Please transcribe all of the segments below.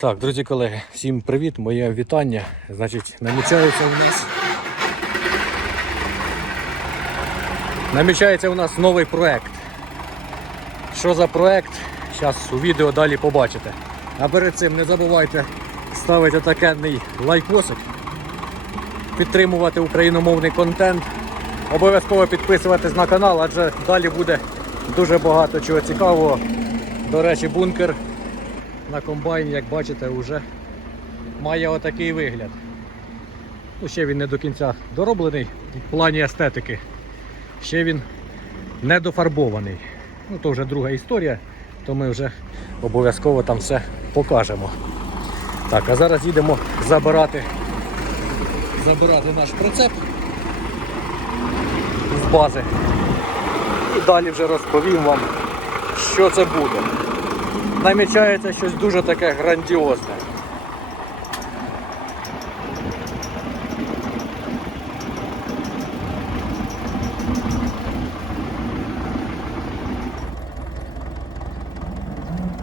Так, друзі колеги, всім привіт, моє вітання. Значить, намічається у нас. Намічається у нас новий проект. Що за проект? Зараз у відео далі побачите. А перед цим не забувайте ставити такенний лайкосик, підтримувати україномовний контент. Обов'язково підписуватись на канал, адже далі буде дуже багато чого цікавого. До речі, бункер на комбайні, як бачите, вже має отакий вигляд. Ну, ще він не до кінця дороблений в плані естетики. Ще він не дофарбований. Ну, то вже друга історія, то ми вже обов'язково там все покажемо. Так, а зараз їдемо забирати, забирати наш прицеп з бази. І далі вже розповім вам, що це буде намічається щось дуже таке грандіозне.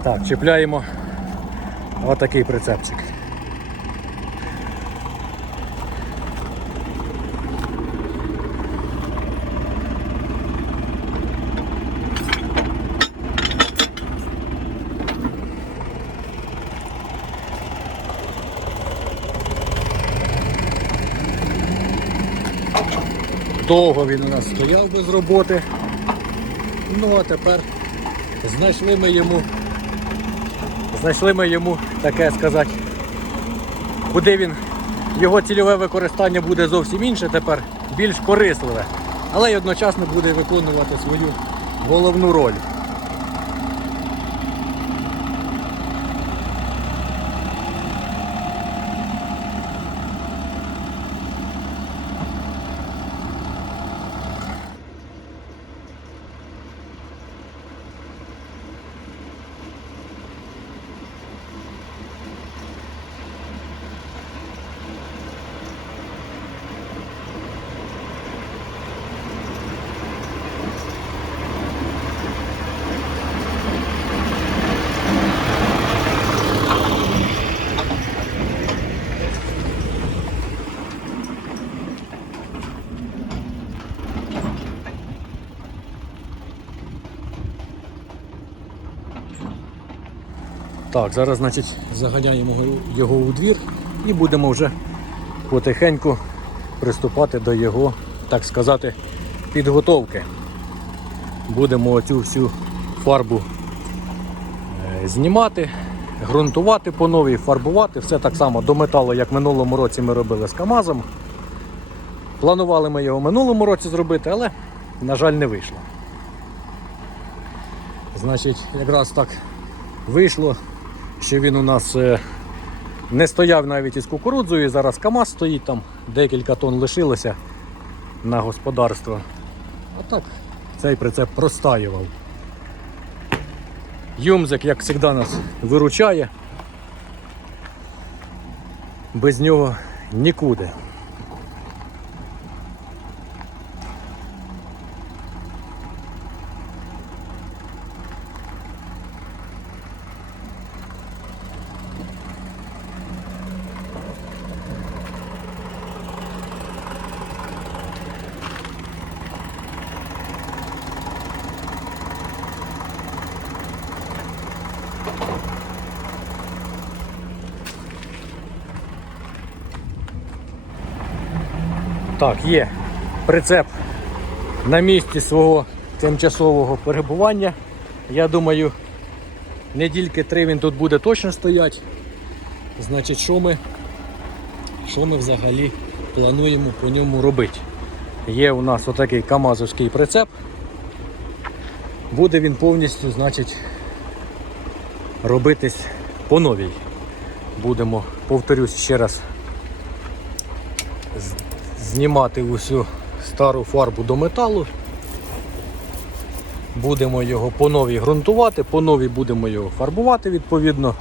Так, чіпляємо отакий прицепчик. Довго він у нас стояв без роботи. Ну а тепер знайшли ми йому, знайшли ми йому таке сказати, куди він, його цільове використання буде зовсім інше тепер, більш корисливе, але й одночасно буде виконувати свою головну роль. Так, зараз, значить, заганяємо його у двір і будемо вже потихеньку приступати до його, так сказати, підготовки. Будемо оцю всю фарбу е, знімати, ґрунтувати по новій, фарбувати. Все так само до металу, як минулому році ми робили з КАМАЗом. Планували ми його минулому році зробити, але, на жаль, не вийшло. Значить, якраз так вийшло, що він у нас е, не стояв навіть із кукурудзою, зараз КАМАЗ стоїть там, декілька тонн лишилося на господарство. А так, цей прицеп простаював. Юмзик, як завжди, нас виручає. Без нього нікуди. Так, є прицеп на місці свого тимчасового перебування. Я думаю, недільки три він тут буде точно стояти. Значить, що ми, що ми взагалі плануємо по ньому робити? Є у нас отакий камазовський прицеп. Буде він повністю, значить, робитись по новій. Будемо, повторюсь ще раз, знімати усю стару фарбу до металу. Будемо його по новій ґрунтувати, по новій будемо його фарбувати відповідно.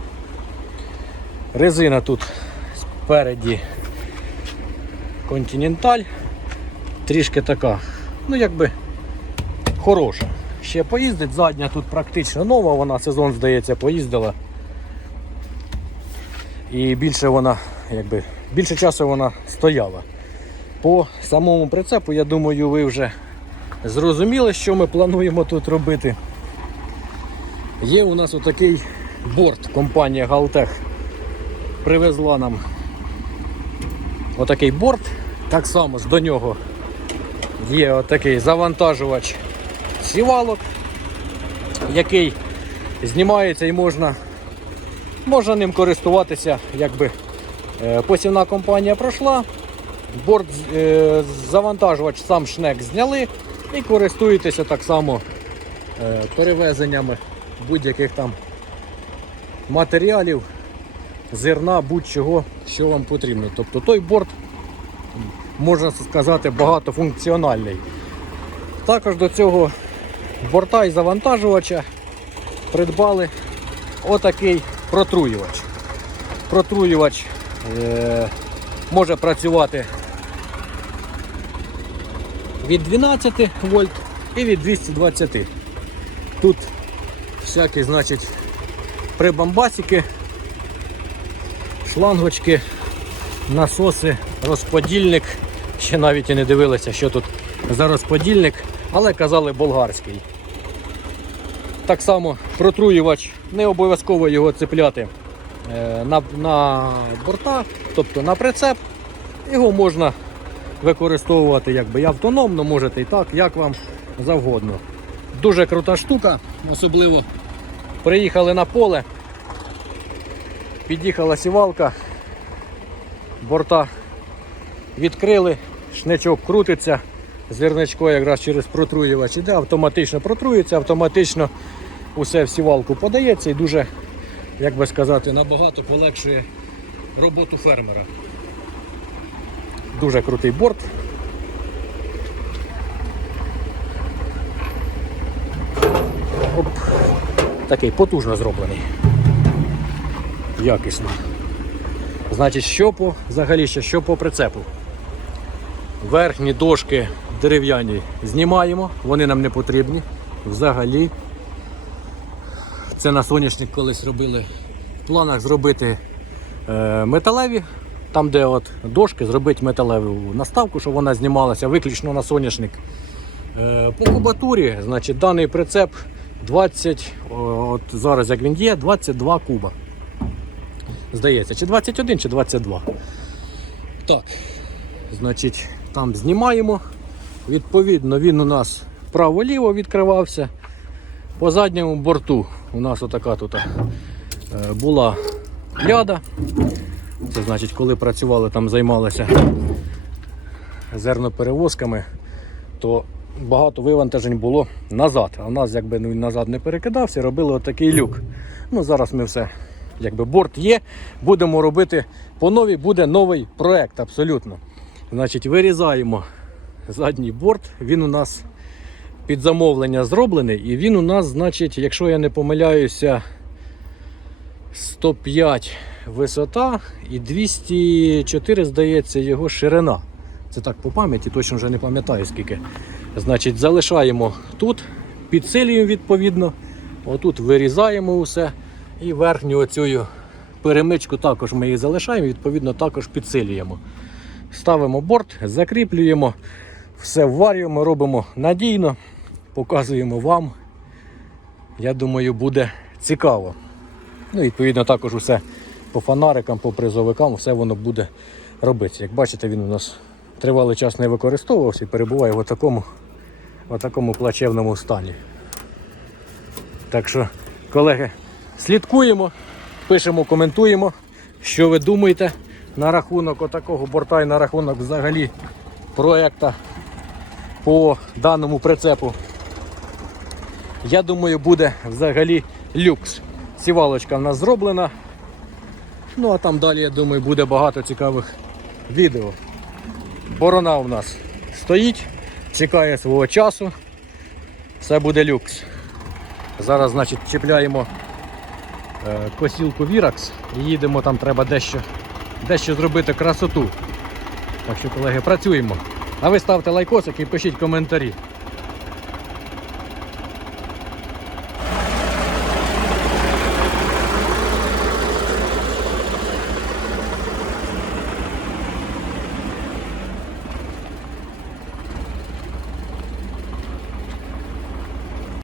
Резина тут спереді континенталь, трішки така, ну якби хороша. Ще поїздить, задня тут практично нова, вона сезон, здається, поїздила. і більше вона, якби, більше часу вона стояла. По самому прицепу, я думаю, ви вже зрозуміли, що ми плануємо тут робити. Є у нас отакий борт, компанія Галтех привезла нам отакий борт. Так само до нього є отакий завантажувач сівалок, який знімається і можна, можна ним користуватися, якби е, посівна компанія пройшла. Борт е, завантажувач сам шнек зняли і користуєтеся так само е, перевезеннями будь-яких там матеріалів, зерна, будь-чого, що вам потрібно. Тобто той борт, можна сказати, багатофункціональний. Також до цього борта і завантажувача придбали отакий протруювач. Протруювач е, може працювати від 12 вольт і від 220. Тут всякі, значить, прибамбасики, шлангочки, насоси, розподільник. Ще навіть і не дивилися, що тут за розподільник, але казали болгарський. Так само протруювач, не обов'язково його цепляти е, на, на борта, тобто на прицеп. Його можна використовувати якби і автономно, можете і так, як вам завгодно. Дуже крута штука, особливо приїхали на поле, під'їхала сівалка, борта відкрили, шничок крутиться, зерничко якраз через протруювач іде, автоматично протрується, автоматично усе в сівалку подається і дуже, як би сказати, набагато полегшує роботу фермера. Дуже крутий борт. Оп. Такий потужно зроблений. Якісно. Значить, що по взагалі ще, що по прицепу. Верхні дошки дерев'яні знімаємо, вони нам не потрібні. Взагалі. Це на соняшник колись робили в планах зробити е, металеві, там, де от дошки, зробити металеву наставку, щоб вона знімалася виключно на соняшник. Е, по кубатурі, значить, даний прицеп 20, от зараз як він є, 22 куба. Здається, чи 21, чи 22. Так, значить, там знімаємо. Відповідно, він у нас право-ліво відкривався. По задньому борту у нас отака тут е, була ляда. Це значить, коли працювали, там займалися зерноперевозками, то багато вивантажень було назад. А в нас якби ну, назад не перекидався, робили отакий люк. Ну, зараз ми все, якби борт є, будемо робити по новій, буде новий проект абсолютно. Значить, вирізаємо задній борт, він у нас під замовлення зроблений, і він у нас, значить, якщо я не помиляюся, 105 висота і 204, здається, його ширина. Це так по пам'яті, точно вже не пам'ятаю скільки. Значить, залишаємо тут, підсилюємо відповідно. Отут вирізаємо усе. І верхню оцю перемичку також ми її залишаємо, відповідно, також підсилюємо. Ставимо борт, закріплюємо, все вварюємо, робимо надійно, показуємо вам. Я думаю, буде цікаво. Ну, відповідно, також усе по фонарикам, по призовикам, все воно буде робитися. Як бачите, він у нас тривалий час не використовувався і перебуває в такому, в такому плачевному стані. Так що, колеги, слідкуємо, пишемо, коментуємо, що ви думаєте на рахунок отакого борта і на рахунок взагалі проєкта по даному прицепу. Я думаю, буде взагалі люкс. Сівалочка в нас зроблена. Ну а там далі, я думаю, буде багато цікавих відео. Борона у нас стоїть, чекає свого часу. Все буде люкс. Зараз, значить, чіпляємо е, косілку Virax і їдемо, там треба дещо, дещо зробити красоту. Так що, колеги, працюємо. А ви ставте лайкосик і пишіть коментарі.